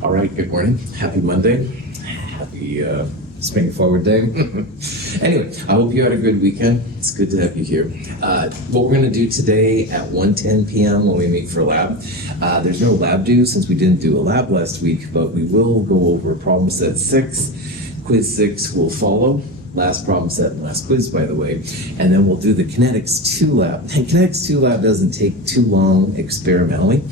All right, good morning. Happy Monday. Happy spring forward day. Anyway, I hope you had a good weekend. It's good to have you here. What we're going to do today at 1:10 p.m. when we meet for lab, there's no lab due since we didn't do a lab last week, but we will go over problem set 6. Quiz 6 will follow. Last problem set and last quiz, by the way. And then we'll do the Kinetics 2 lab. And Kinetics 2 lab doesn't take too long experimentally.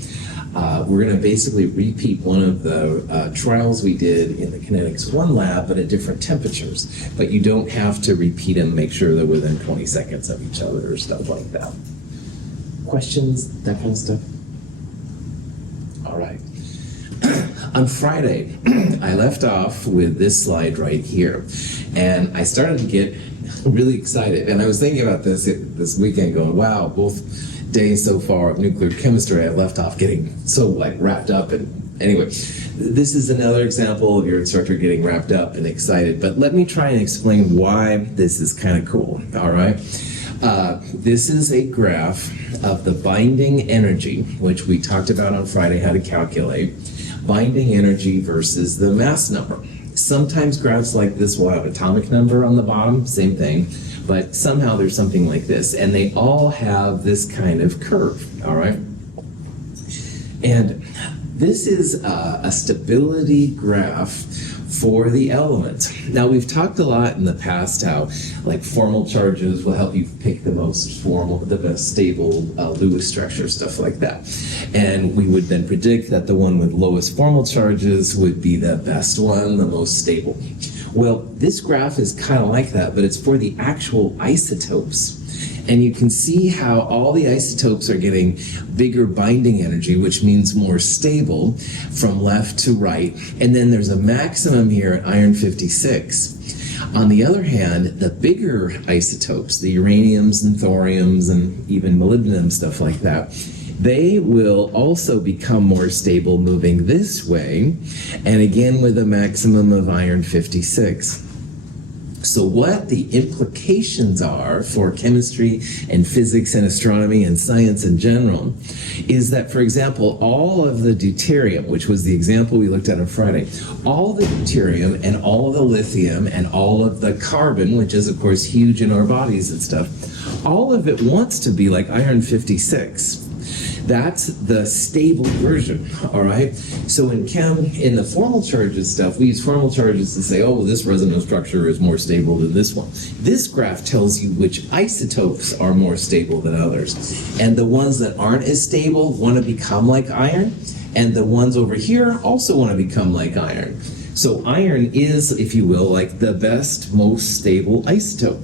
We're going to basically repeat one of the trials we did in the Kinetics 1 lab, but at different temperatures. But you don't have to repeat them, make sure they're within 20 seconds of each other or stuff like that. Questions, that kind of stuff? All right. On Friday, I left off with this slide right here, and I started to get really excited. And I was thinking about this weekend going, wow, both days so far of nuclear chemistry, I left off getting so wrapped up. And anyway, this is another example of your instructor getting wrapped up and excited. But let me try and explain why this is kind of cool, all right? This is a graph of the binding energy, which we talked about on Friday how to calculate. Binding energy versus the mass number. Sometimes graphs like this will have atomic number on the bottom, same thing, but somehow there's something like this, and they all have this kind of curve, all right? And this is a stability graph for the element. Now, we've talked a lot in the past how formal charges will help you pick the most formal, the best stable Lewis structure, stuff like that. And we would then predict that the one with lowest formal charges would be the best one, the most stable. Well, this graph is kind of like that, but it's for the actual isotopes. And you can see how all the isotopes are getting bigger binding energy, which means more stable from left to right. And then there's a maximum here at iron 56. On the other hand, the bigger isotopes, the uraniums and thoriums and even molybdenum, stuff like that, they will also become more stable moving this way, and again with a maximum of iron 56. So what the implications are for chemistry and physics and astronomy and science in general is that, for example, all of the deuterium, which was the example we looked at on Friday, all the deuterium and all of the lithium and all of the carbon, which is of course huge in our bodies and stuff, all of it wants to be like iron 56. That's the stable version, all right? So in chem, in the formal charges stuff, we use formal charges to say, oh, well, this resonance structure is more stable than this one. This graph tells you which isotopes are more stable than others. And the ones that aren't as stable want to become like iron, and the ones over here also want to become like iron. So iron is, if you will, the best, most stable isotope.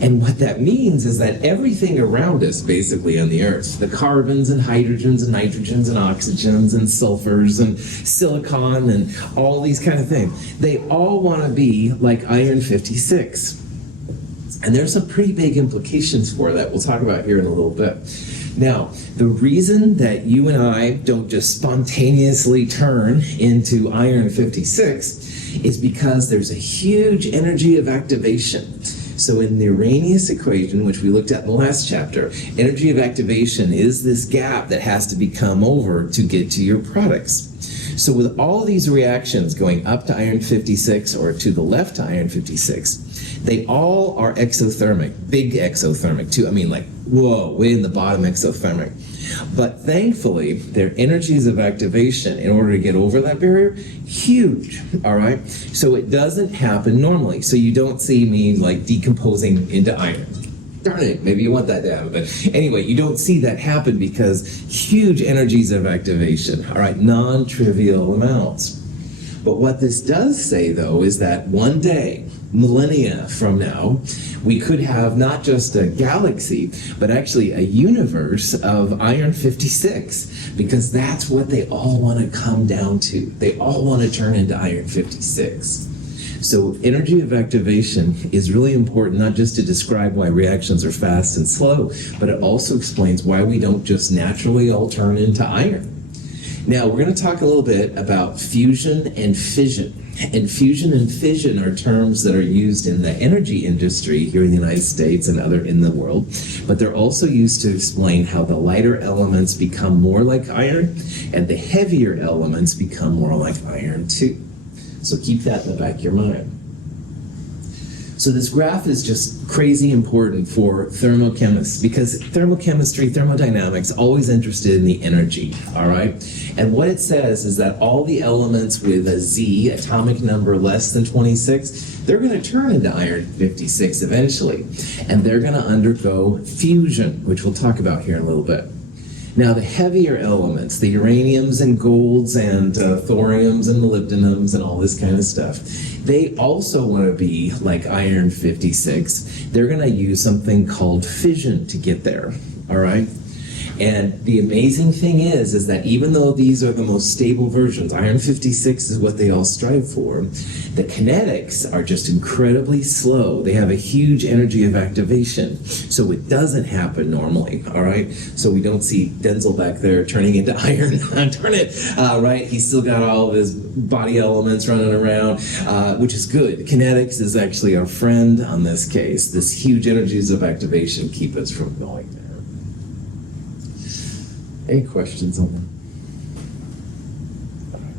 And what that means is that everything around us, basically on the Earth, the carbons and hydrogens and nitrogens and oxygens and sulfurs and silicon and all these kind of things, they all want to be like iron 56. And there's some pretty big implications for that we'll talk about here in a little bit. Now, the reason that you and I don't just spontaneously turn into iron 56 is because there's a huge energy of activation. So in the Arrhenius equation, which we looked at in the last chapter, energy of activation is this gap that has to be come over to get to your products. So with all of these reactions going up to iron 56 or to the left to iron 56, they all are exothermic, big exothermic too. I mean whoa, way in the bottom exothermic. But thankfully, their energies of activation in order to get over that barrier, huge, all right? So it doesn't happen normally. So you don't see me decomposing into iron. Darn it, maybe you want that to happen. But anyway, you don't see that happen because huge energies of activation, all right, non-trivial amounts. But what this does say, though, is that one day, millennia from now, we could have not just a galaxy, but actually a universe of iron 56, because that's what they all want to come down to. They all want to turn into iron 56. So energy of activation is really important, not just to describe why reactions are fast and slow, but it also explains why we don't just naturally all turn into iron. Now, we're going to talk a little bit about fusion and fission. And fusion and fission are terms that are used in the energy industry here in the United States and other in the world, but they're also used to explain how the lighter elements become more like iron and the heavier elements become more like iron too. So keep that in the back of your mind. So this graph is just crazy important for thermochemists because thermochemistry, thermodynamics, always interested in the energy, all right? And what it says is that all the elements with a Z, atomic number less than 26, they're going to turn into iron 56 eventually. And they're going to undergo fusion, which we'll talk about here in a little bit. Now, the heavier elements, the uraniums and golds and thoriums and molybdenums and all this kind of stuff, they also want to be like iron 56. They're going to use something called fission to get there, all right? And the amazing thing is that even though these are the most stable versions, iron 56 is what they all strive for, the kinetics are just incredibly slow. They have a huge energy of activation. So it doesn't happen normally, all right? So we don't see Denzel back there turning into iron. Darn it, right? He's still got all of his body elements running around, which is good. Kinetics is actually our friend on this case. This huge energies of activation keep us from going there. Any questions on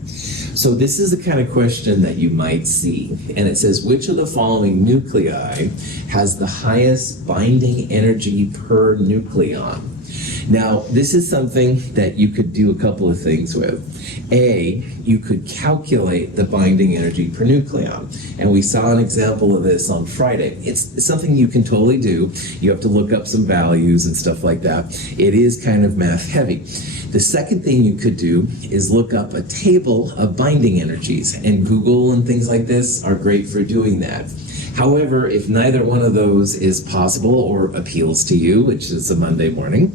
that? So this is the kind of question that you might see. And it says, which of the following nuclei has the highest binding energy per nucleon? Now, this is something that you could do a couple of things with. A, you could calculate the binding energy per nucleon. And we saw an example of this on Friday. It's something you can totally do. You have to look up some values and stuff like that. It is kind of math heavy. The second thing you could do is look up a table of binding energies. And Google and things like this are great for doing that. However, if neither one of those is possible or appeals to you, which is a Monday morning,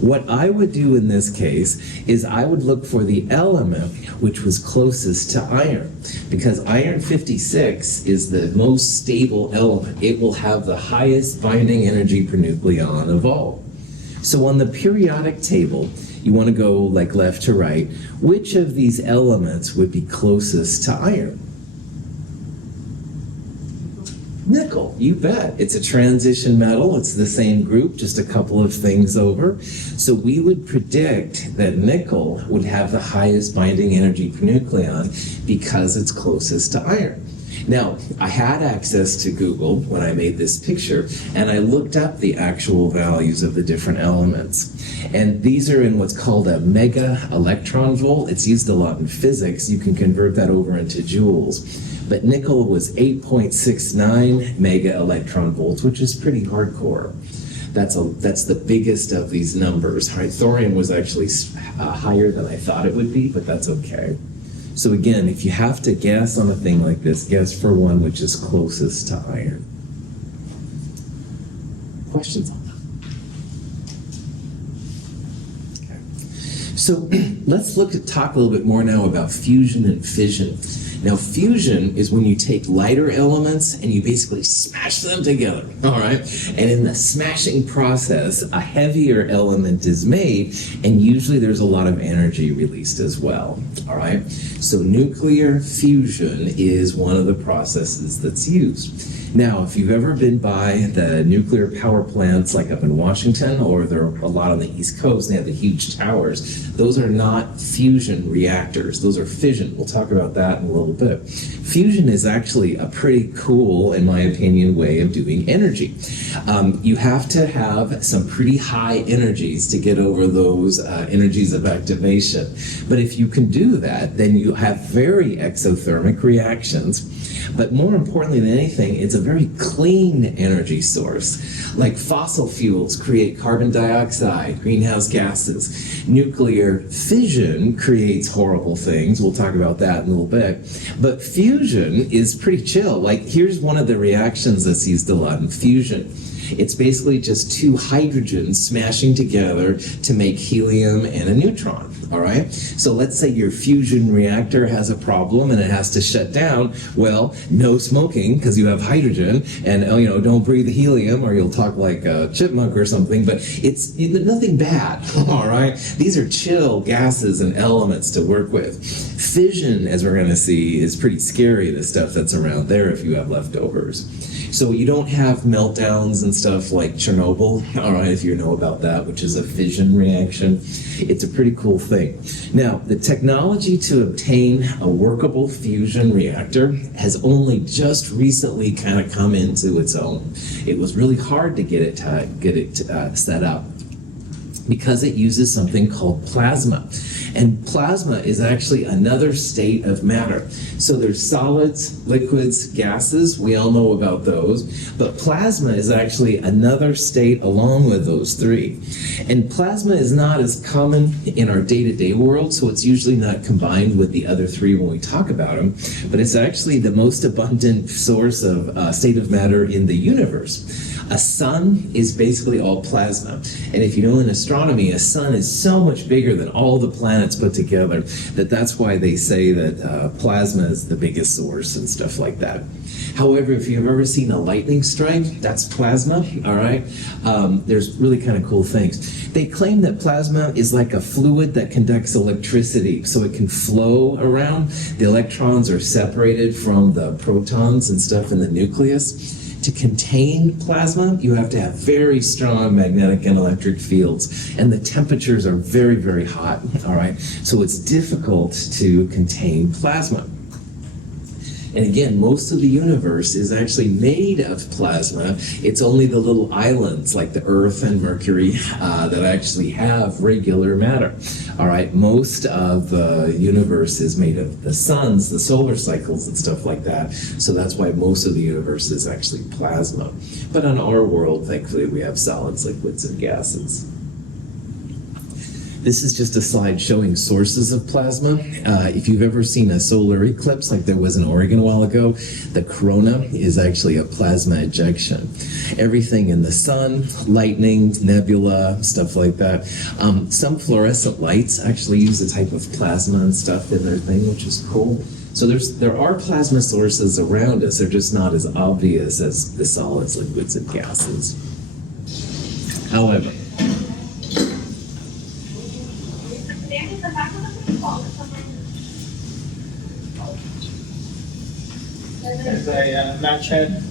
what I would do in this case is I would look for the element which was closest to iron, because iron 56 is the most stable element. It will have the highest binding energy per nucleon of all. So on the periodic table, you want to go like left to right. Which of these elements would be closest to iron? Nickel, you bet. It's a transition metal. It's the same group, just a couple of things over. So we would predict that nickel would have the highest binding energy per nucleon because it's closest to iron. Now, I had access to Google when I made this picture, and I looked up the actual values of the different elements. And these are in what's called a mega electron volt. It's used a lot in physics. You can convert that over into joules. But nickel was 8.69 mega electron volts, which is pretty hardcore. That's the biggest of these numbers. Right? Thorium was actually higher than I thought it would be, but that's okay. So again, if you have to guess on a thing like this, guess for one which is closest to iron. Questions on that? Okay. So let's talk a little bit more now about fusion and fission. Now, fusion is when you take lighter elements and you basically smash them together, all right? And in the smashing process, a heavier element is made, and usually there's a lot of energy released as well, all right? So nuclear fusion is one of the processes that's used. Now, if you've ever been by the nuclear power plants like up in Washington, or there are a lot on the East Coast, they have the huge towers, those are not fusion reactors. Those are fission. We'll talk about that in a little bit. Fusion is actually a pretty cool, in my opinion, way of doing energy. You have to have some pretty high energies to get over those energies of activation. But if you can do that, then you have very exothermic reactions. But more importantly than anything, it's a very clean energy source. Like fossil fuels create carbon dioxide, greenhouse gases. Nuclear fission creates horrible things. We'll talk about that in a little bit. But fusion is pretty chill. Like here's one of the reactions that's used a lot in fusion. It's basically just two hydrogens smashing together to make helium and a neutron. All right? So let's say your fusion reactor has a problem and it has to shut down. Well, no smoking because you have hydrogen, and don't breathe the helium or you'll talk like a chipmunk or something, but it's nothing bad. All right? These are chill gases and elements to work with. Fission, as we're going to see, is pretty scary, the stuff that's around there if you have leftovers. So you don't have meltdowns and stuff like Chernobyl, all right, if you know about that, which is a fission reaction. It's a pretty cool thing. Now, the technology to obtain a workable fusion reactor has only just recently kind of come into its own. It was really hard to get it set up because it uses something called plasma. And plasma is actually another state of matter. So there's solids, liquids, gases. We all know about those. But plasma is actually another state along with those three. And plasma is not as common in our day-to-day world, so it's usually not combined with the other three when we talk about them. But it's actually the most abundant source of state of matter in the universe. A sun is basically all plasma. And if you know in astronomy, a sun is so much bigger than all the planets put together that's why they say that plasma is the biggest source and stuff like that. However, if you've ever seen a lightning strike, that's plasma, all right? There's really kind of cool things. They claim that plasma is like a fluid that conducts electricity, so it can flow around. The electrons are separated from the protons and stuff in the nucleus. To contain plasma, you have to have very strong magnetic and electric fields, and the temperatures are very, very hot, all right? So it's difficult to contain plasma. And again, most of the universe is actually made of plasma. It's only the little islands like the Earth and Mercury that actually have regular matter. All right, most of the universe is made of the suns, the solar cycles and stuff like that. So that's why most of the universe is actually plasma. But on our world, thankfully, we have solids, liquids, and gases. This is just a slide showing sources of plasma. If you've ever seen a solar eclipse, like there was in Oregon a while ago, the corona is actually a plasma ejection. Everything in the sun, lightning, nebula, stuff like that. Some fluorescent lights actually use a type of plasma and stuff in their thing, which is cool. So there are plasma sources around us. They're just not as obvious as the solids, liquids, and gases. However, there's a match head.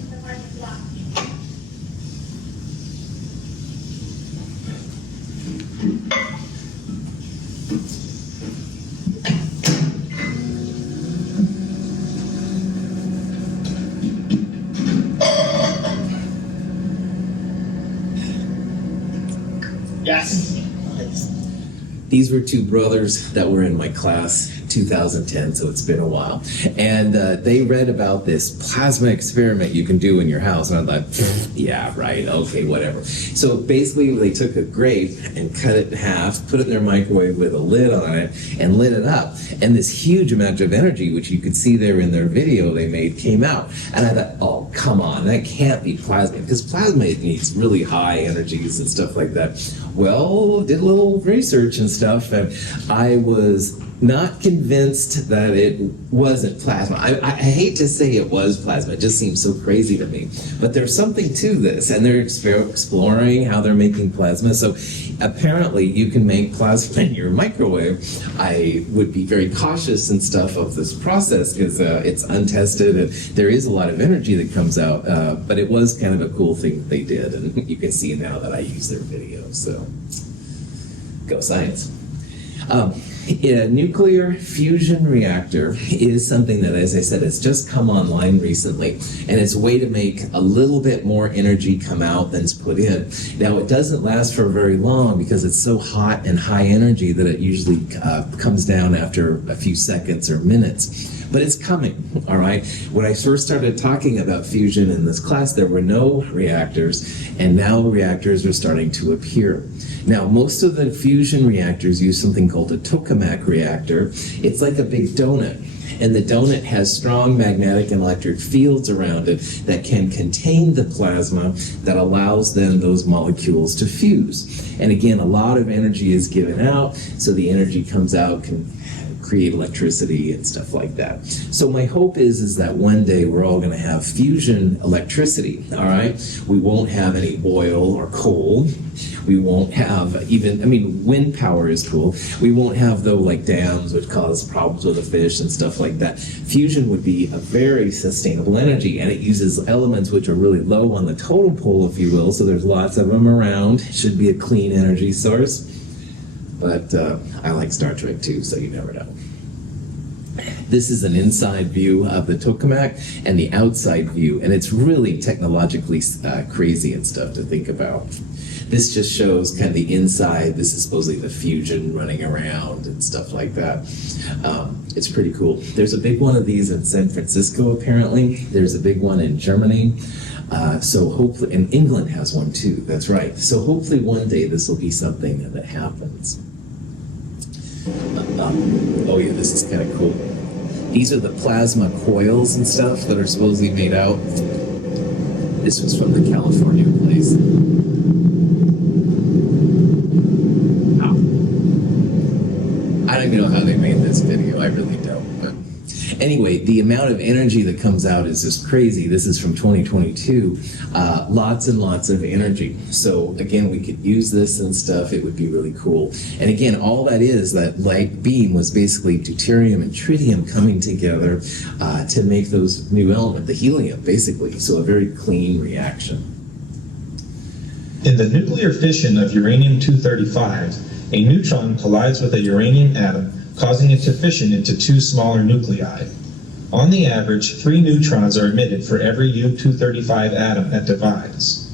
Yes. These were two brothers that were in my class, 2010, so it's been a while. And they read about this plasma experiment you can do in your house. And I thought, yeah, right, okay, whatever. So basically, they took a grape and cut it in half, put it in their microwave with a lid on it, and lit it up. And this huge amount of energy, which you could see there in their video they made, came out. And I thought, oh, come on, that can't be plasma, because plasma needs really high energies and stuff like that. Well, did a little research and stuff, and I was not convinced that it wasn't plasma. I hate to say it was plasma. It just seems so crazy to me. But there's something to this, and they're exploring how they're making plasma. So apparently you can make plasma in your microwave. I would be very cautious and stuff of this process because it's untested, and there is a lot of energy that comes out. But it was kind of a cool thing that they did, and you can see now that I use their videos. So go science. A nuclear fusion reactor is something that, as I said, has just come online recently, and it's a way to make a little bit more energy come out than's put in. Now, it doesn't last for very long because it's so hot and high energy that it usually comes down after a few seconds or minutes. But it's coming, all right? When I first started talking about fusion in this class, there were no reactors, and now reactors are starting to appear. Now, most of the fusion reactors use something called a tokamak reactor. It's like a big donut, And the donut has strong magnetic and electric fields around it that can contain the plasma that allows then those molecules to fuse. And again, a lot of energy is given out, so the energy comes out, can create electricity and stuff like that. So my hope is that one day we're all going to have fusion electricity, all right? We won't have any oil or coal. We won't have even, I mean, wind power is cool. We won't have, though, like dams, which cause problems with the fish and stuff like that. Fusion would be a very sustainable energy, and it uses elements which are really low on the totem pole, if you will, so there's lots of them around. It should be a clean energy source. But I like Star Trek too, so you never know. This is an inside view of the tokamak and the outside view, and it's really technologically crazy and stuff to think about. This just shows kind of the inside. This is supposedly the fusion running around and stuff like that. It's pretty cool. There's a big one of these in San Francisco, apparently. There's a big one in Germany. So hopefully, and England has one too, that's right. So hopefully one day this will be something that happens. Oh yeah, this is kind of cool. These are the plasma coils and stuff that are supposedly made out. This was from the California place. Wow. I don't even know how they made this video, I really don't. But anyway, the amount of energy that comes out is just crazy. This is from 2022. Lots and lots of energy. So again, we could use this and stuff. It would be really cool. And again, all that is, that light beam was basically deuterium and tritium coming together to make those new element, the helium, basically. So a very clean reaction. In the nuclear fission of uranium-235, a neutron collides with a uranium atom, causing it to fission into two smaller nuclei. On the average, 3 neutrons are emitted for every U-235 atom that divides.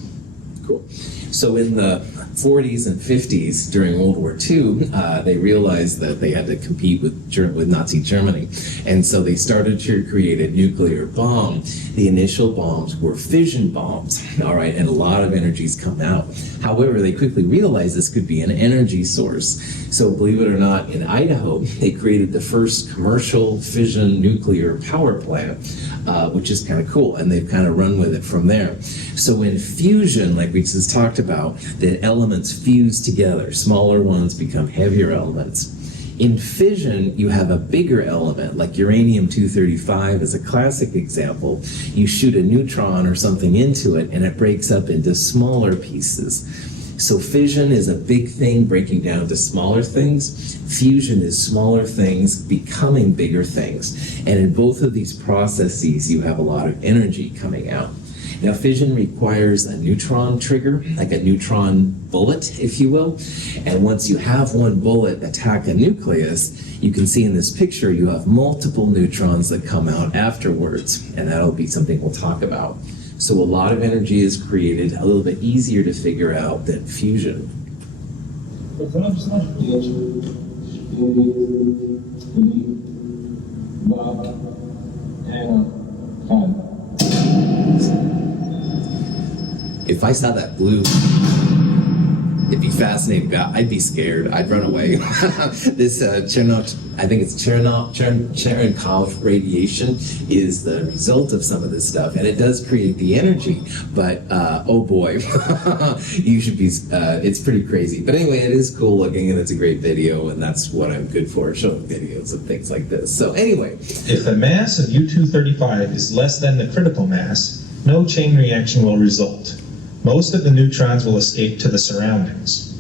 Cool. So in the 40s and 50s, during World War II, they realized that they had to compete with Nazi Germany. And so they started to create a nuclear bomb. The initial bombs were fission bombs, all right, and a lot of energies come out. However, they quickly realized this could be an energy source. So believe it or not, in Idaho, they created the first commercial fission nuclear power plant, which is kind of cool, and they've kind of run with it from there. So in fusion, like we just talked about, the elements fuse together. Smaller ones become heavier elements. In fission, you have a bigger element, like uranium-235 is a classic example. You shoot a neutron or something into it, and it breaks up into smaller pieces. So fission is a big thing breaking down to smaller things. Fusion is smaller things becoming bigger things. And in both of these processes, you have a lot of energy coming out. Now, fission requires a neutron trigger, like a neutron bullet, if you will. And once you have one bullet attack a nucleus, you can see in this picture you have multiple neutrons that come out afterwards. And that'll be something we'll talk about. So a lot of energy is created, a little bit easier to figure out than fusion. If I saw that blue, it'd be fascinating. I'd be scared. I'd run away. This I think it's Cherenkov radiation is the result of some of this stuff, and it does create the energy. But oh boy, you should be. It's pretty crazy. But anyway, it is cool looking, and it's a great video, and that's what I'm good for, showing videos of things like this. So anyway, if the mass of U-235 is less than the critical mass, no chain reaction will result. Most of the neutrons will escape to the surroundings.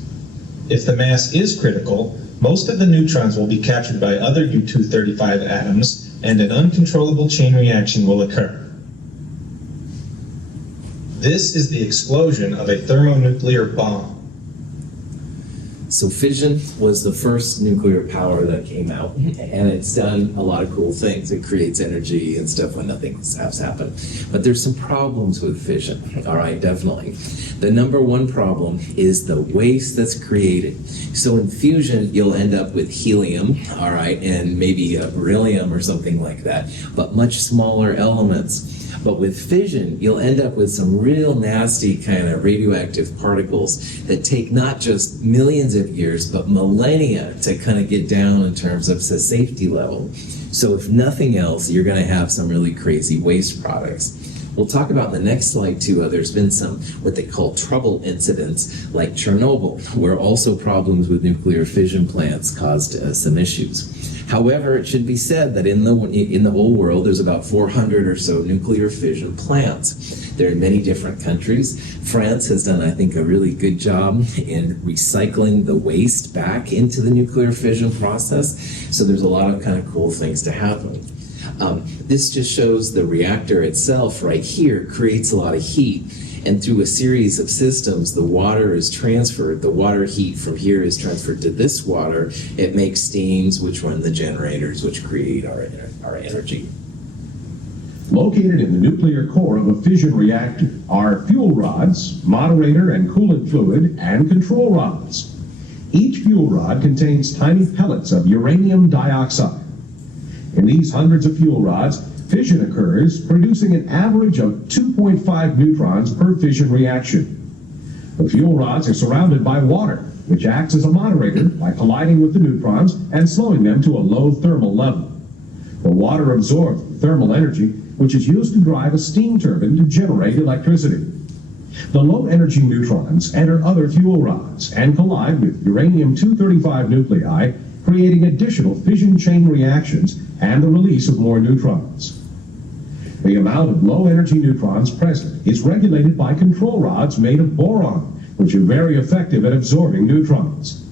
If the mass is critical, most of the neutrons will be captured by other U-235 atoms, and an uncontrollable chain reaction will occur. This is the explosion of a thermonuclear bomb. So fission was the first nuclear power that came out, and it's done a lot of cool things. It creates energy and stuff when nothing has happened. But there's some problems with fission, all right, definitely. The number one problem is the waste that's created. So in fusion, you'll end up with helium, all right, and maybe a beryllium or something like that, but much smaller elements. But with fission, you'll end up with some real nasty kind of radioactive particles that take not just millions of years, but millennia to kind of get down in terms of the safety level. So if nothing else, you're going to have some really crazy waste products. We'll talk about in the next slide too. There's been some what they call trouble incidents like Chernobyl, where also problems with nuclear fission plants caused some issues. However, it should be said that in the whole world, there's about 400 or so nuclear fission plants. They're in many different countries. France has done, I think, a really good job in recycling the waste back into the nuclear fission process. So there's a lot of kind of cool things to happen. This just shows the reactor itself right here creates a lot of heat. And through a series of systems, the water is transferred. The water heat from here is transferred to this water. It makes steams, which run the generators, which create our energy. Located in the nuclear core of a fission reactor are fuel rods, moderator and coolant fluid, and control rods. Each fuel rod contains tiny pellets of uranium dioxide. In these hundreds of fuel rods, fission occurs, producing an average of 2.5 neutrons per fission reaction. The fuel rods are surrounded by water, which acts as a moderator by colliding with the neutrons and slowing them to a low thermal level. The water absorbs the thermal energy, which is used to drive a steam turbine to generate electricity. The low-energy neutrons enter other fuel rods and collide with uranium-235 nuclei, creating additional fission chain reactions and the release of more neutrons. The amount of low-energy neutrons present is regulated by control rods made of boron, which are very effective at absorbing neutrons.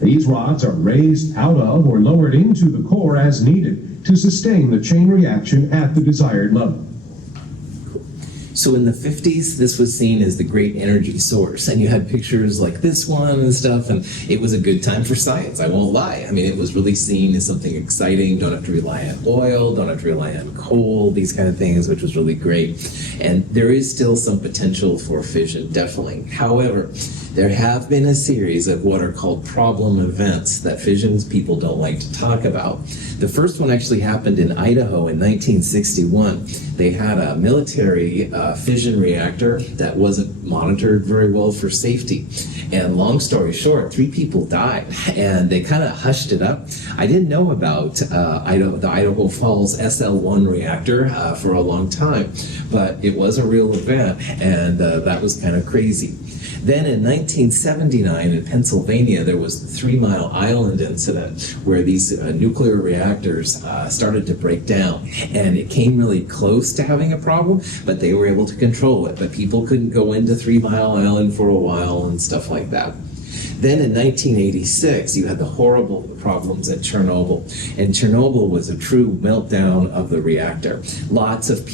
These rods are raised out of or lowered into the core as needed to sustain the chain reaction at the desired level. So in the 50s, this was seen as the great energy source, and you had pictures like this one and stuff, and it was a good time for science, I won't lie. I mean, it was really seen as something exciting. Don't have to rely on oil, don't have to rely on coal, these kind of things, which was really great. And there is still some potential for fission, definitely. However, there have been a series of what are called problem events that fissions people don't like to talk about. The first one actually happened in Idaho in 1961. They had a military fission reactor that wasn't monitored very well for safety. And long story short, 3 people died, and they kind of hushed it up. I didn't know about the Idaho Falls SL1 reactor for a long time, but it was a real event, and that was kind of crazy. Then in 1979 in Pennsylvania, there was the 3 Mile Island incident where these nuclear reactors started to break down. And it came really close to having a problem, but they were able to control it. But people couldn't go into 3 Mile Island for a while and stuff like that. Then in 1986, you had the horrible problems at Chernobyl. And Chernobyl was a true meltdown of the reactor. Lots of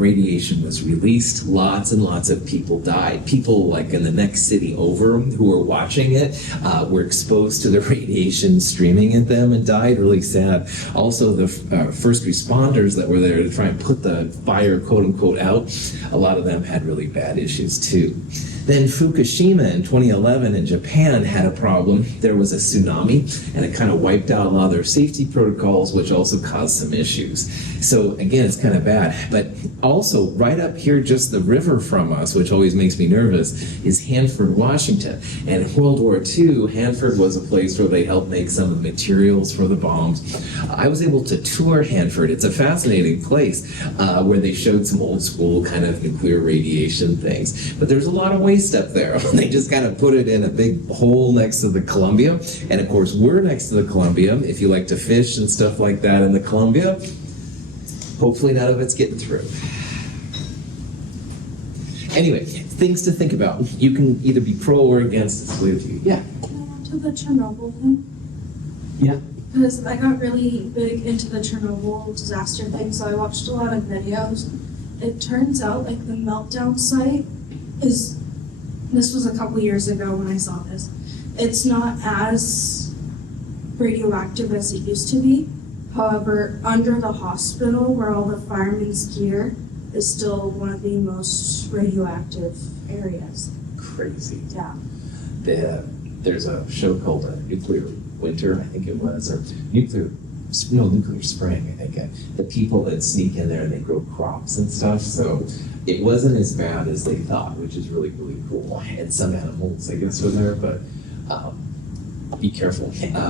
radiation was released. Lots and lots of people died. People like in the next city over who were watching it were exposed to the radiation streaming at them and died. Really sad. Also, the first responders that were there to try and put the fire, quote unquote, out, a lot of them had really bad issues too. Then Fukushima in 2011 in Japan had a problem. There was a tsunami, and it kind of wiped out a lot of their safety protocols, which also caused some issues. So again, it's kind of bad. But also, right up here, just the river from us, which always makes me nervous, is Hanford, Washington. And in World War II, Hanford was a place where they helped make some of the materials for the bombs. I was able to tour Hanford. It's a fascinating place where they showed some old school kind of nuclear radiation things. But there's a lot of waste up there. They just kind of put it in a big hole next to the Columbia. And of course, we're next to the Columbia. If you like to fish and stuff like that in the Columbia, hopefully none of it's getting through. Anyway, things to think about. You can either be pro or against. It's clear to you. Yeah. To the Chernobyl thing. Yeah. Because I got really big into the Chernobyl disaster thing, so I watched a lot of videos. It turns out like the meltdown site is, this was a couple years ago when I saw this, it's not as radioactive as it used to be. However, under the hospital where all the firemen's gear is still one of the most radioactive areas. Crazy. Yeah. There's a show called Nuclear Winter, I think it was, or Nuclear Spring, I think. The people that sneak in there and they grow crops and stuff, so it wasn't as bad as they thought, which is really, really cool. And some animals, I guess, were there, but be careful.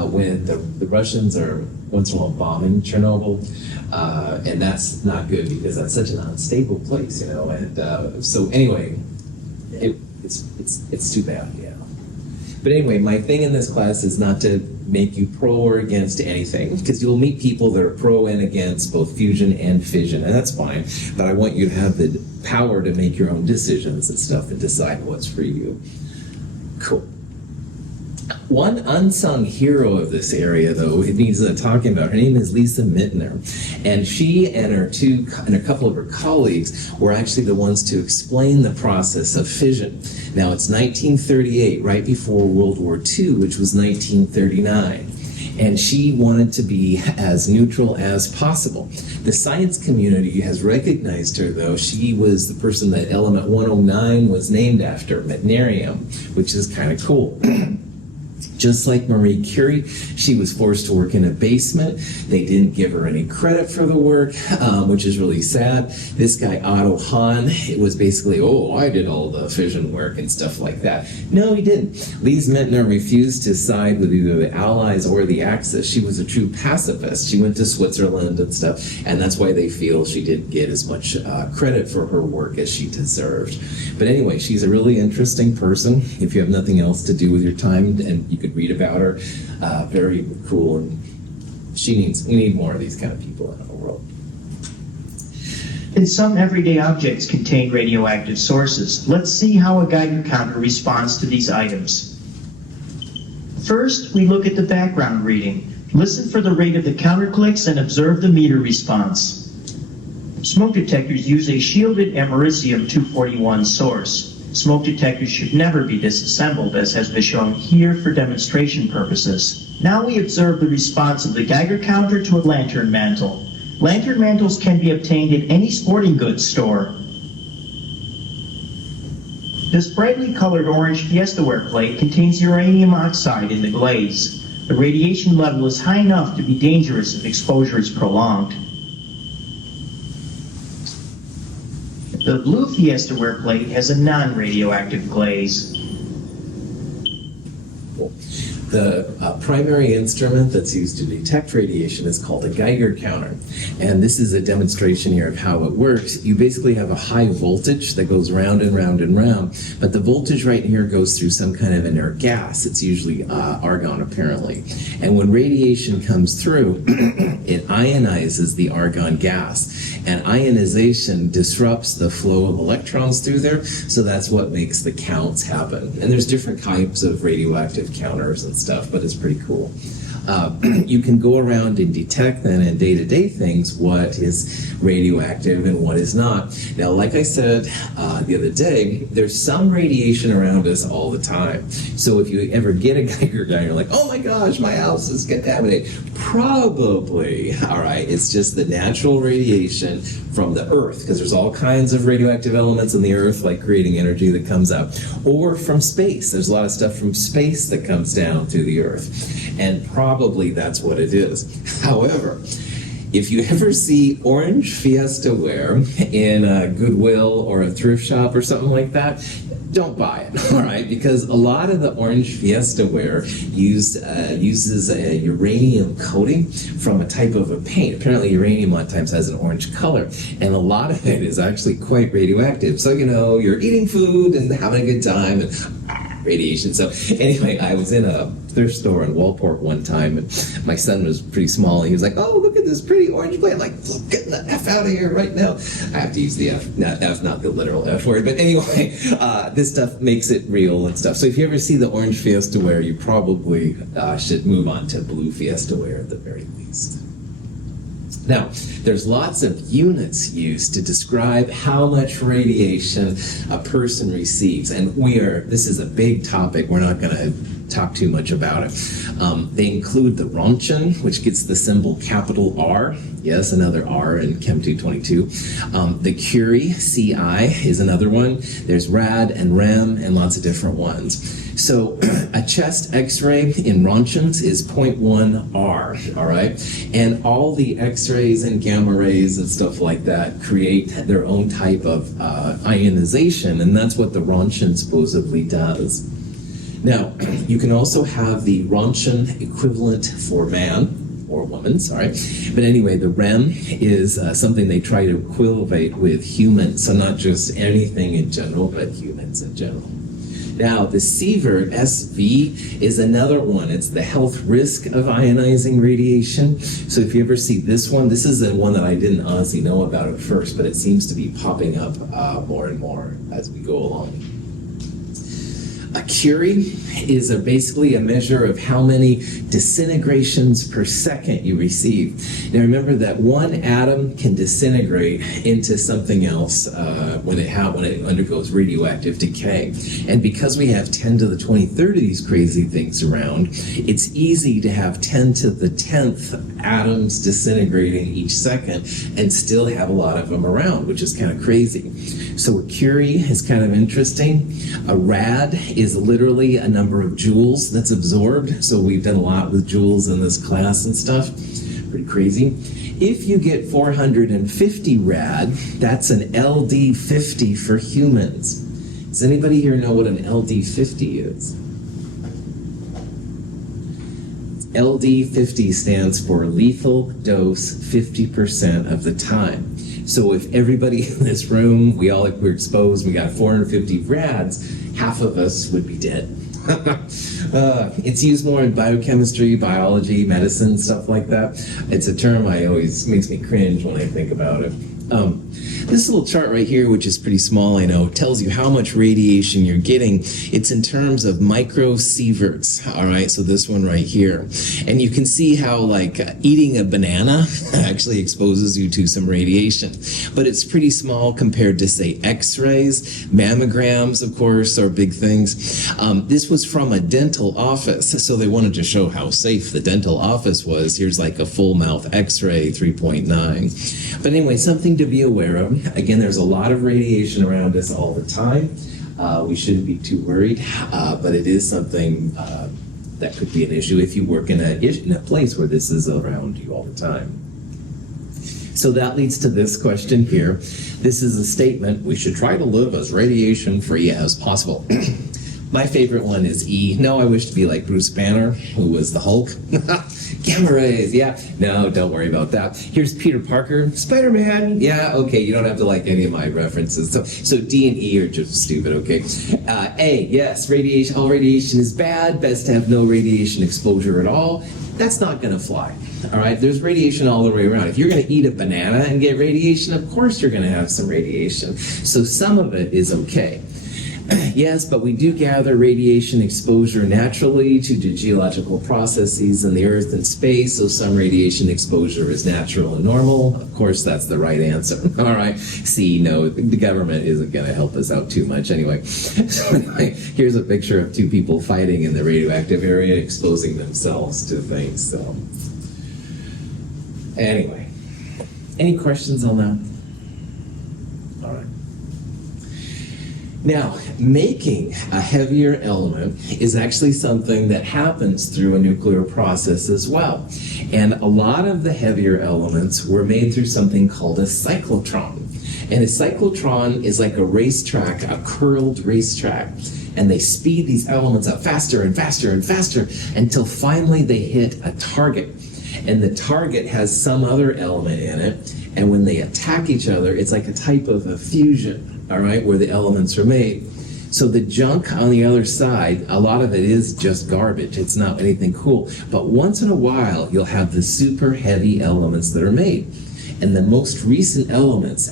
When the Russians are once in a while bombing Chernobyl, and that's not good because that's such an unstable place, And so anyway, it's too bad, yeah. But anyway, my thing in this class is not to make you pro or against anything, because you'll meet people that are pro and against both fusion and fission, and that's fine. But I want you to have the power to make your own decisions and stuff and decide what's for you. Cool. One unsung hero of this area, though, it needs talking about. Her name is Lisa Mittner, and she and a couple of her colleagues were actually the ones to explain the process of fission. Now, it's 1938, right before World War II, which was 1939. And she wanted to be as neutral as possible. The science community has recognized her, though. She was the person that element 109 was named after, Meitnerium, which is kind of cool. Just like Marie Curie, she was forced to work in a basement. They didn't give her any credit for the work, which is really sad. This guy, Otto Hahn, it was basically, I did all the fission work and stuff like that. No, he didn't. Lise Meitner refused to side with either the Allies or the Axis. She was a true pacifist. She went to Switzerland and stuff, and that's why they feel she didn't get as much credit for her work as she deserved. But anyway, she's a really interesting person. If you have nothing else to do with your time, and you could read about her, very cool, and we need more of these kind of people in our world. And some everyday objects contain radioactive sources. Let's see how a Geiger counter responds to these items. First, we look at the background reading. Listen for the rate of the counter clicks and observe the meter response. Smoke detectors use a shielded americium-241 source. Smoke detectors should never be disassembled, as has been shown here for demonstration purposes. Now we observe the response of the Geiger counter to a lantern mantle. Lantern mantles can be obtained at any sporting goods store. This brightly colored orange Fiestaware plate contains uranium oxide in the glaze. The radiation level is high enough to be dangerous if exposure is prolonged. The blue Fiestaware plate has a non-radioactive glaze. The primary instrument that's used to detect radiation is called a Geiger counter. And this is a demonstration here of how it works. You basically have a high voltage that goes round and round and round, but the voltage right here goes through some kind of inert gas. It's usually argon, apparently. And when radiation comes through, it ionizes the argon gas. And ionization disrupts the flow of electrons through there, so that's what makes the counts happen. And there's different types of radioactive counters and stuff, but it's pretty cool. You can go around and detect then in day-to-day things what is radioactive and what is not. Now, like I said the other day, there's some radiation around us all the time. So if you ever get a Geiger gun, you're like, oh my gosh, my house is contaminated. Probably, all right, it's just the natural radiation from the Earth, because there's all kinds of radioactive elements in the Earth, like creating energy that comes out, or from space. There's a lot of stuff from space that comes down to the Earth, and probably that's what it is. However, if you ever see orange Fiestaware in a Goodwill or a thrift shop or something like that, don't buy it, all right? Because a lot of the orange Fiestaware uses a uranium coating from a type of a paint. Apparently uranium a lot of times has an orange color, and a lot of it is actually quite radioactive. So, you're eating food and having a good time, and radiation. So anyway, I was in a thrift store in Walport one time, and my son was pretty small, and he was like, oh, look at this pretty orange plate. I'm like, get the F out of here right now. I have to use the F, not the literal F word, but anyway, this stuff makes it real and stuff. So if you ever see the orange Fiestaware, you probably should move on to blue Fiestaware at the very least. Now, there's lots of units used to describe how much radiation a person receives, and this is a big topic. We're not going to talk too much about it. They include the Roentgen, which gets the symbol capital R. Yes, another R in Chem 222. The Curie, CI, is another one. There's Rad and Rem and lots of different ones. So a chest x-ray in Roentgens is 0.1 R, all right? And all the x-rays and gamma rays and stuff like that create their own type of ionization, and that's what the Roentgen supposedly does. Now, you can also have the Rontgen equivalent for man, or woman, sorry. But anyway, the REM is something they try to equivocate with humans, so not just anything in general, but humans in general. Now, the Sievert, SV, is another one. It's the health risk of ionizing radiation. So if you ever see this one, this is the one that I didn't honestly know about at first, but it seems to be popping up more and more as we go along. A Curie is basically a measure of how many disintegrations per second you receive. Now remember that one atom can disintegrate into something else when it undergoes radioactive decay. And because we have 10 to the 23rd of these crazy things around, it's easy to have 10 to the 10th atoms disintegrating each second and still have a lot of them around, which is kind of crazy. So a Curie is kind of interesting. A rad is literally a number of joules that's absorbed. So we've done a lot with joules in this class and stuff. Pretty crazy. If you get 450 rad, that's an LD50 for humans. Does anybody here know what an LD50 is? LD50 stands for lethal dose 50% of the time. So if everybody in this room, we're exposed, we got 450 rads, half of us would be dead. It's used more in biochemistry, biology, medicine, stuff like that. It's a term I always makes me cringe when I think about it. This little chart right here, which is pretty small, I know, tells you how much radiation you're getting. It's in terms of microsieverts, all right? So this one right here. And you can see how, like, eating a banana actually exposes you to some radiation. But it's pretty small compared to, say, X-rays. Mammograms, of course, are big things. This was from a dental office, so they wanted to show how safe the dental office was. Here's like a full mouth X-ray, 3.9. But anyway, something to be aware of. Again, there's a lot of radiation around us all the time. We shouldn't be too worried, but it is something that could be an issue if you work in a place where this is around you all the time. So that leads to this question here. This is a statement: we should try to live as radiation-free as possible. My favorite one is E. No, I wish to be like Bruce Banner, who was the Hulk. Gamma rays, yeah. No, don't worry about that. Here's Peter Parker, Spider-Man. Yeah, okay, you don't have to like any of my references. So D and E are just stupid, okay? A, yes, radiation. All radiation is bad. Best to have no radiation exposure at all. That's not going to fly, all right? There's radiation all the way around. If you're going to eat a banana and get radiation, of course you're going to have some radiation. So some of it is okay. Yes, but we do gather radiation exposure naturally to the geological processes in the Earth and space, so some radiation exposure is natural and normal. Of course, that's the right answer. All right. C, no, the government isn't going to help us out too much anyway. So anyway, here's a picture of two people fighting in the radioactive area, exposing themselves to things. So anyway, any questions on that? All right. Now, making a heavier element is actually something that happens through a nuclear process as well. And a lot of the heavier elements were made through something called a cyclotron. And a cyclotron is like a racetrack, a curled racetrack. And they speed these elements up faster and faster and faster until finally they hit a target. And the target has some other element in it. And when they attack each other, it's like a type of a fusion. All right, where the elements are made. So the junk on the other side, a lot of it is just garbage. It's not anything cool. But once in a while, you'll have the super heavy elements that are made. And the most recent elements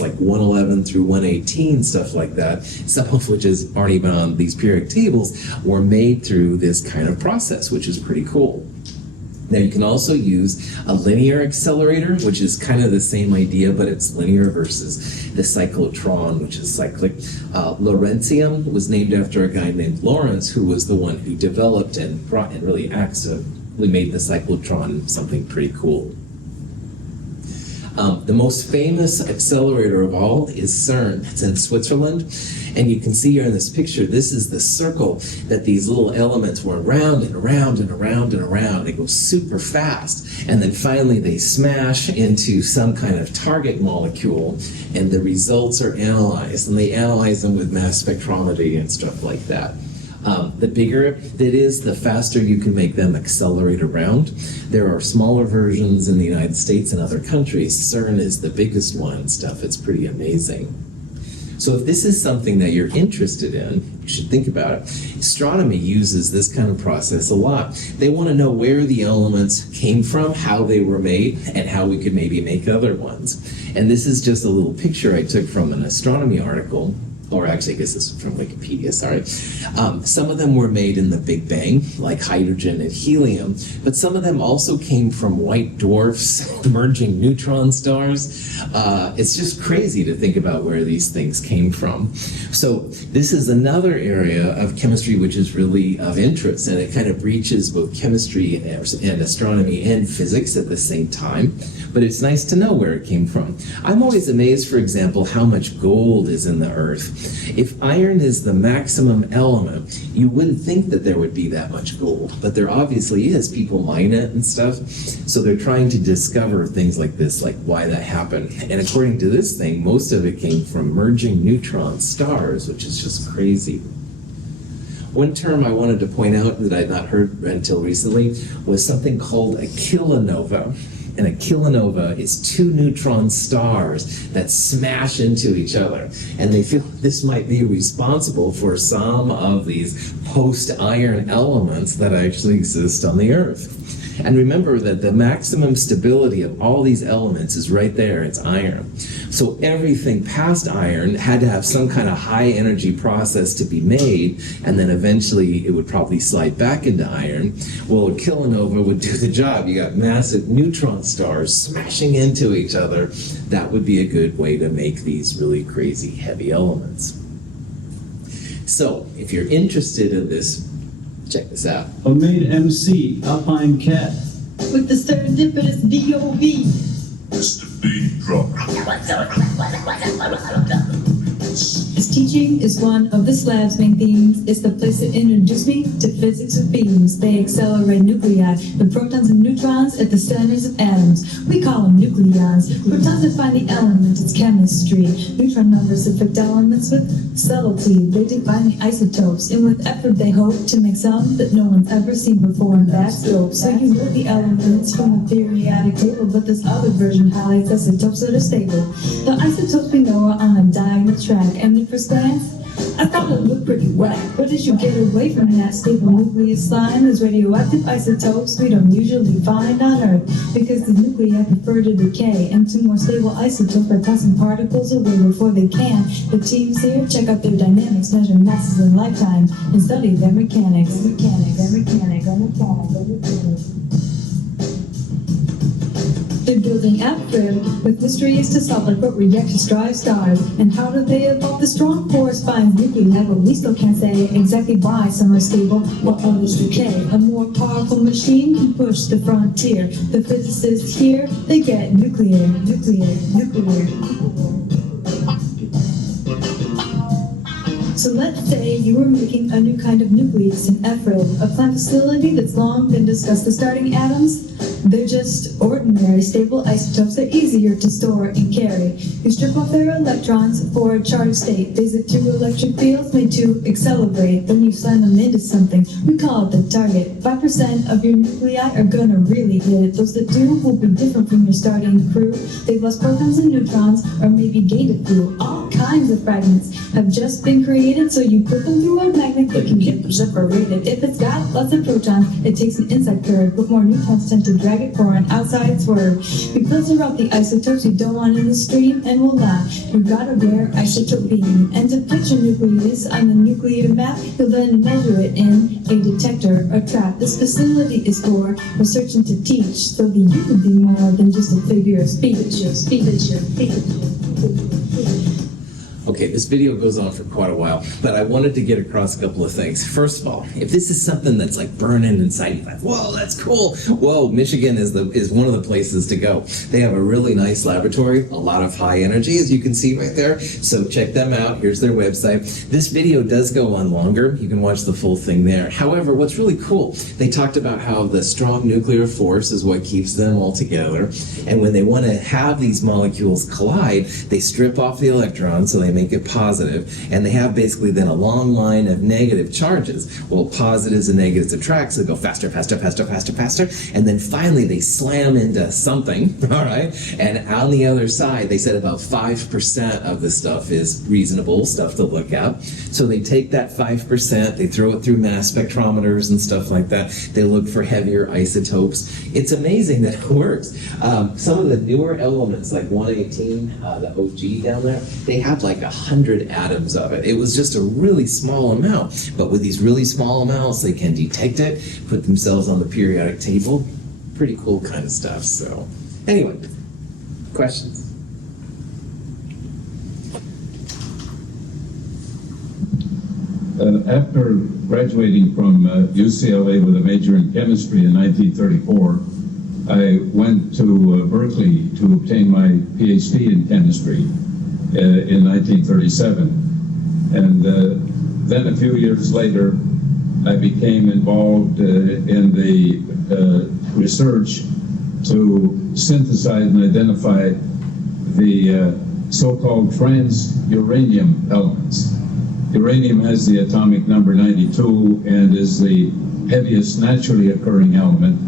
like 111 through 118, stuff like that, some of which aren't even on these periodic tables, were made through this kind of process, which is pretty cool. Now you can also use a linear accelerator, which is kind of the same idea, but it's linear versus the cyclotron, which is cyclic. Lawrencium was named after a guy named Lawrence, who was the one who developed and really made the cyclotron something pretty cool. The most famous accelerator of all is CERN. It's in Switzerland. And you can see here in this picture, this is the circle that these little elements were around and around and around and around. They go super fast. And then finally they smash into some kind of target molecule, and the results are analyzed. And they analyze them with mass spectrometry and stuff like that. The bigger it is, the faster you can make them accelerate around. There are smaller versions in the United States and other countries. CERN is the biggest one and stuff. It's pretty amazing. So if this is something that you're interested in, you should think about it. Astronomy uses this kind of process a lot. They want to know where the elements came from, how they were made, and how we could maybe make other ones. And this is just a little picture I took from an astronomy article, or actually I guess this is from Wikipedia, sorry. Some of them were made in the Big Bang, like hydrogen and helium, but some of them also came from white dwarfs, emerging neutron stars. It's just crazy to think about where these things came from. So this is another area of chemistry which is really of interest, and it kind of breaches both chemistry and astronomy and physics at the same time. But it's nice to know where it came from. I'm always amazed, for example, how much gold is in the Earth. If iron is the maximum element, you wouldn't think that there would be that much gold, but there obviously is. People mine it and stuff. So they're trying to discover things like this, like why that happened. And according to this thing, most of it came from merging neutron stars, which is just crazy. One term I wanted to point out that I'd not heard until recently was something called a kilonova. And a kilonova is two neutron stars that smash into each other. And they feel this might be responsible for some of these post-iron elements that actually exist on the Earth. And remember that the maximum stability of all these elements is right there, it's iron. So everything past iron had to have some kind of high energy process to be made, and then eventually it would probably slide back into iron. Well, a kilonova would do the job. You got massive neutron stars smashing into each other. That would be a good way to make these really crazy heavy elements. So if you're interested in this, check this out. Homemade MC, Alpine Cat. With the serendipitous DOV. Mr. Bean Drop. His teaching is one of the slab's main themes. It's the place that introduced me to physics of beams. They accelerate nuclei, the protons and neutrons at the centers of atoms. We call them nucleons. Protons define the element, it's chemistry. Neutron numbers affect elements with subtlety. They define the isotopes, and with effort they hope to make some that no one's ever seen before in that scope. So you know the elements from the periodic table, but this other version highlights isotopes that are stable. The isotopes we know are on a diagonal track, and at first glance, I thought it looked pretty whack. But as you get away from that stable nucleus line, there's radioactive isotopes we don't usually find on Earth, because the nuclei prefer to decay, and two more stable isotopes are tossing particles away before they can. The teams here check out their dynamics, measure masses in lifetime, and study their mechanics. They're building Alfred with mysteries to solve, like what reactions drive stars, and how do they evolve the strong force finds nuclei, but we still can't say exactly why some are stable while others decay. A more powerful machine can push the frontier. The physicists here, they get nuclear. So let's say you were making a new kind of nucleus in Ephraim, a plant facility that's long been discussed. The starting atoms, they're just ordinary stable isotopes. They're easier to store and carry. You strip off their electrons for a charged state. These are two electric fields made to accelerate. Then you send them into something. We call it the target. 5% of your nuclei are gonna really hit it. Those that do will be different from your starting crew. They've lost protons and neutrons, or maybe gained a few. All kinds of fragments have just been created, so you put them through a magnet, they can get separated. If it's got lots of protons, it takes an inside curve, but more neutrons tend to drag it for an outside swerve. We filter out the isotopes you don't want in the stream, and voila, you've got a rare isotope beam. And to picture nucleus on the nuclear map, you'll then measure it in a detector or trap. This facility is for research and to teach, so that you can be more than just a figure of speech. Okay, this video goes on for quite a while, but I wanted to get across a couple of things. First of all, if this is something that's like burning inside you, like, whoa, that's cool. Whoa, Michigan is one of the places to go. They have a really nice laboratory, a lot of high energy, as you can see right there. So check them out. Here's their website. This video does go on longer. You can watch the full thing there. However, what's really cool, they talked about how the strong nuclear force is what keeps them all together. And when they want to have these molecules collide, they strip off the electrons, so they make it positive, and they have basically then a long line of negative charges. Well, positives and negatives attract, so they go faster, faster, faster, faster, faster, and then finally they slam into something, all right? And on the other side, they said about 5% of the stuff is reasonable stuff to look at. So they take that 5%, they throw it through mass spectrometers and stuff like that. They look for heavier isotopes. It's amazing that it works. Some of the newer elements, like 118, the OG down there, they have like 100 atoms of it. It was just a really small amount. But with these really small amounts, they can detect it, put themselves on the periodic table. Pretty cool kind of stuff. So anyway, questions? After graduating from UCLA with a major in chemistry in 1934, I went to Berkeley to obtain my PhD in chemistry in 1937. And then a few years later, I became involved in the research to synthesize and identify the so-called trans-uranium elements. Uranium has the atomic number 92 and is the heaviest naturally occurring element.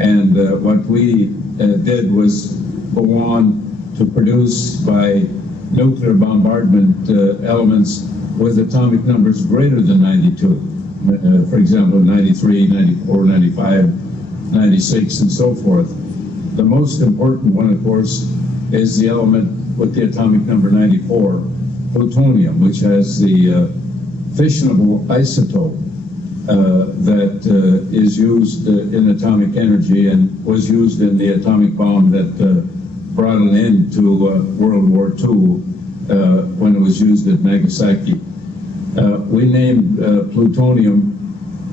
And what we did was go on to produce by nuclear bombardment elements with atomic numbers greater than 92. For example, 93, 94, 95, 96, and so forth. The most important one, of course, is the element with the atomic number 94, plutonium, which has the fissionable isotope that is used in atomic energy and was used in the atomic bomb that brought an end to World War II when it was used at Nagasaki. We named plutonium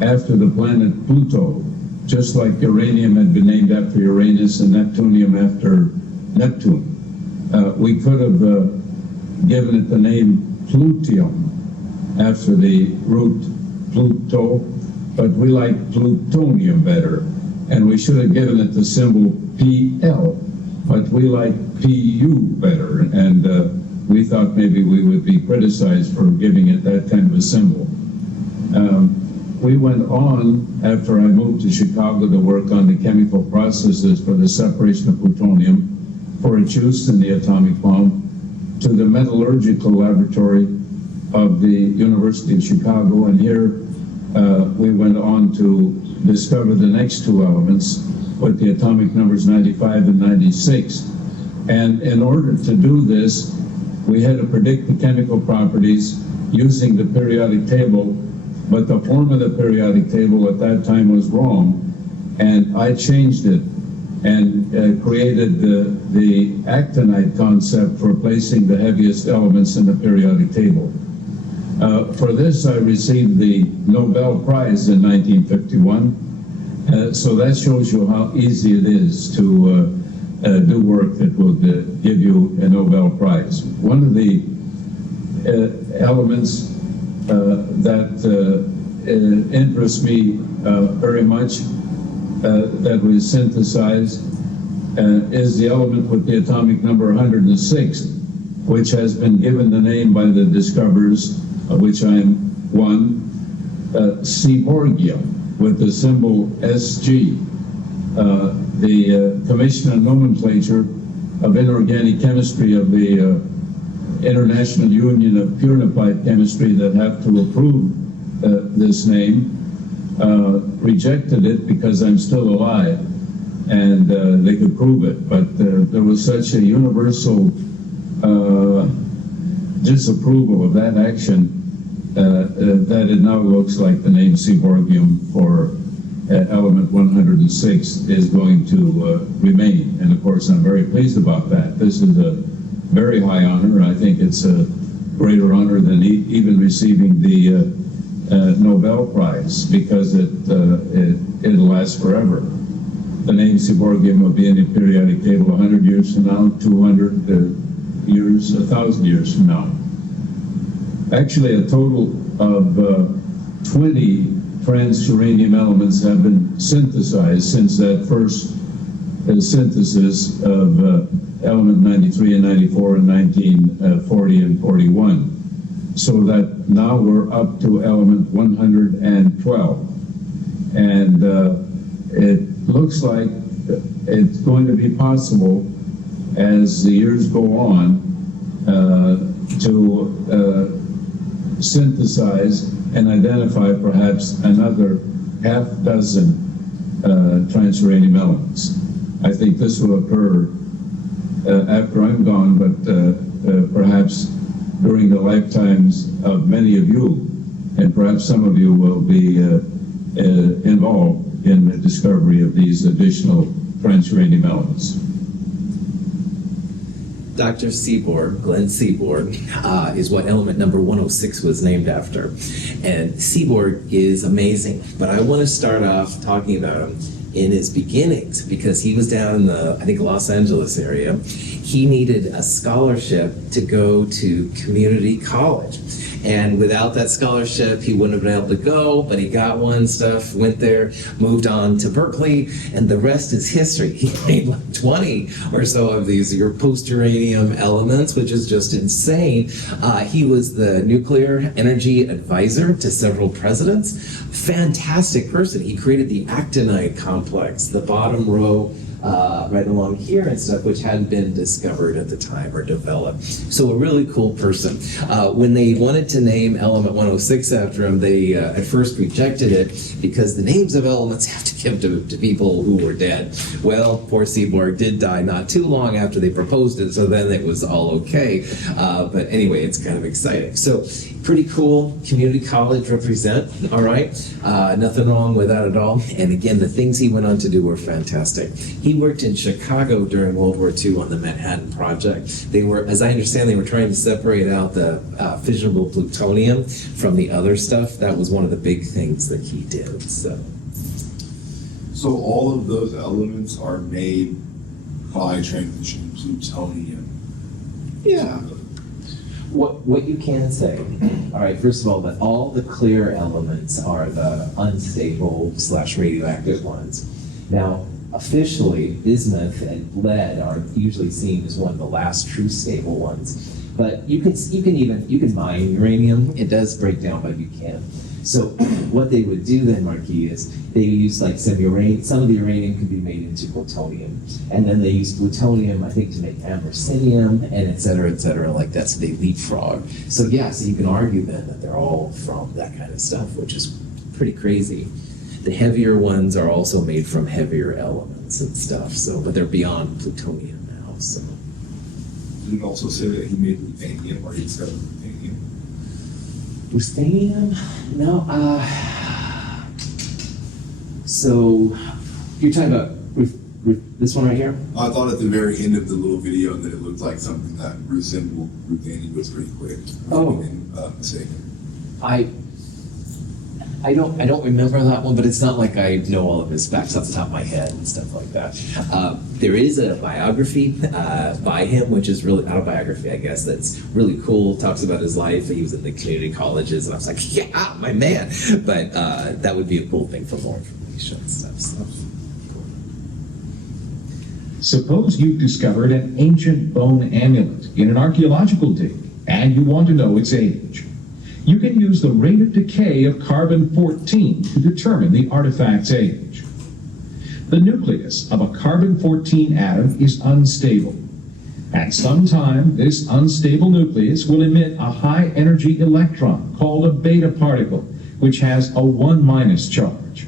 after the planet Pluto, just like uranium had been named after Uranus and neptunium after Neptune. We could have given it the name Plutium after the root Pluto, but we like plutonium better, and we should have given it the symbol PL, but we like PU better, and we thought maybe we would be criticized for giving it that kind of a symbol. We went on, after I moved to Chicago, to work on the chemical processes for the separation of plutonium for its use in the atomic bomb, to the metallurgical laboratory of the University of Chicago, and here we went on to discover the next two elements with the atomic numbers 95 and 96. And in order to do this, we had to predict the chemical properties using the periodic table, but the form of the periodic table at that time was wrong, and I changed it and created the actinide concept for placing the heaviest elements in the periodic table. For this, I received the Nobel Prize in 1951. So that shows you how easy it is to do work that will give you a Nobel Prize. One of the elements that interests me very much that was synthesized is the element with the atomic number 106, which has been given the name by the discoverers, of which I am one, Seaborgium, with the symbol SG. The Commission on Nomenclature of Inorganic Chemistry of the International Union of Pure and Applied Chemistry that have to approve this name rejected it because I'm still alive and they could prove it. But there was such a universal disapproval of that action that it now looks like the name Seaborgium for element 106 is going to remain. And of course, I'm very pleased about that. This is a very high honor. I think it's a greater honor than even receiving the Nobel Prize, because it'll last forever. The name Seaborgium will be in the periodic table 100 years from now, 200 years, 1,000 years from now. Actually, a total of 20 trans-uranium elements have been synthesized since that first synthesis of element 93 and 94 in 1940 and 41. So that now we're up to element 112. And it looks like it's going to be possible as the years go on to synthesize and identify perhaps another half dozen transuranium elements. I think this will occur after I'm gone, but perhaps during the lifetimes of many of you, and perhaps some of you will be involved in the discovery of these additional transuranium elements. Dr. Seaborg, Glenn Seaborg, is what element number 106 was named after. And Seaborg is amazing, but I want to start off talking about him in his beginnings, because he was down in the, I think, Los Angeles area. He needed a scholarship to go to community college. And without that scholarship, he wouldn't have been able to go, but he got one, stuff, went there, moved on to Berkeley, and the rest is history. He made like 20 or so of these post-uranium elements, which is just insane. He was the nuclear energy advisor to several presidents. Fantastic person. He created the actinide complex, the bottom row right along here and stuff, which hadn't been discovered at the time or developed. So a really cool person. When they wanted to name element 106 after him, they at first rejected it because the names of elements have to give to people who were dead. Well, poor Seaborg did die not too long after they proposed it, so then it was all okay. But anyway, it's kind of exciting. So pretty cool. Community college represent, all right? Nothing wrong with that at all. And again, the things he went on to do were fantastic. He worked in Chicago during World War II on the Manhattan Project. They were, as I understand, they were trying to separate out the fissionable plutonium from the other stuff. That was one of the big things that he did. So all of those elements are made by transition plutonium. Yeah. What you can say, all right, first of all, that all the clear elements are the unstable / radioactive ones. Now, officially, bismuth and lead are usually seen as one of the last true stable ones. But you can mine uranium. It does break down, but you can. So what they would do then, Marquis, is they use like some of the uranium could be made into plutonium. And then they use plutonium, I think, to make americium and et cetera, like that. So they leapfrog. So yeah, so you can argue then that they're all from that kind of stuff, which is pretty crazy. The heavier ones are also made from heavier elements and stuff. So, but they're beyond plutonium now. So. Did it also say that he made ruthenium, or he discovered ruthenium? Ruthenium? No. So you're talking about this one right here? I thought at the very end of the little video that it looked like something that resembled ruthenium was pretty quick. Oh. Mistaken. I don't remember that one, but it's not like I know all of his facts off the top of my head and stuff like that. There is a biography by him, which is really autobiography, I guess, that's really cool. Talks about his life. He was in the community colleges, and I was like, yeah, my man. But that would be a cool thing for more information and stuff. So. Suppose you've discovered an ancient bone amulet in an archaeological dig, and you want to know its age. You can use the rate of decay of carbon-14 to determine the artifact's age. The nucleus of a carbon-14 atom is unstable. At some time, this unstable nucleus will emit a high-energy electron called a beta particle, which has a 1- charge.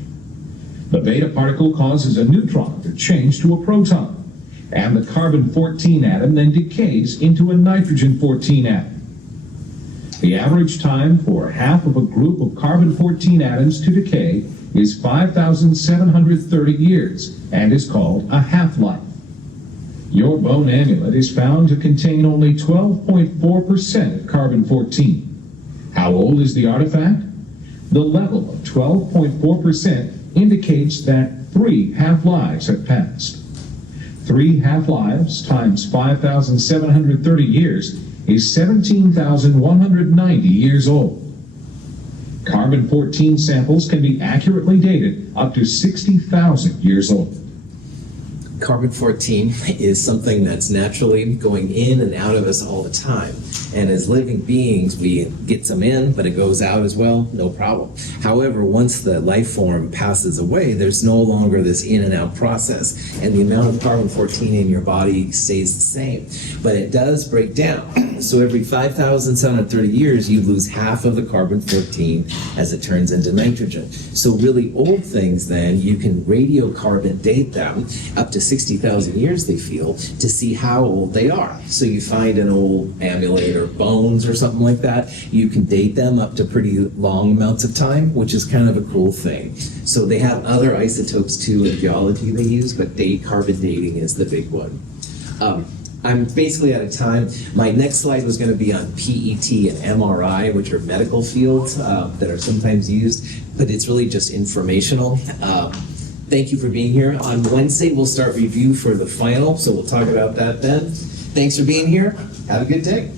The beta particle causes a neutron to change to a proton, and the carbon-14 atom then decays into a nitrogen-14 atom. The average time for half of a group of carbon-14 atoms to decay is 5,730 years and is called a half-life. Your bone amulet is found to contain only 12.4% of carbon-14. How old is the artifact? The level of 12.4% indicates that 3 half-lives have passed. 3 half-lives times 5,730 years is 17,190 years old. Carbon-14 samples can be accurately dated up to 60,000 years old. Carbon-14 is something that's naturally going in and out of us all the time. And as living beings, we get some in, but it goes out as well, no problem. However, once the life form passes away, there's no longer this in and out process, and the amount of carbon-14 in your body stays the same. But it does break down. So every 5,730 years, you lose half of the carbon-14 as it turns into nitrogen. So really old things, then, you can radiocarbon date them up to 60,000 years, they feel, to see how old they are. So you find an old amulet or bones or something like that, you can date them up to pretty long amounts of time, which is kind of a cool thing. So they have other isotopes too in geology they use, but carbon dating is the big one. I'm basically out of time. My next slide was going to be on PET and MRI, which are medical fields that are sometimes used, but it's really just informational. Thank you for being here. On Wednesday, we'll start review for the final, so we'll talk about that then. Thanks for being here. Have a good day.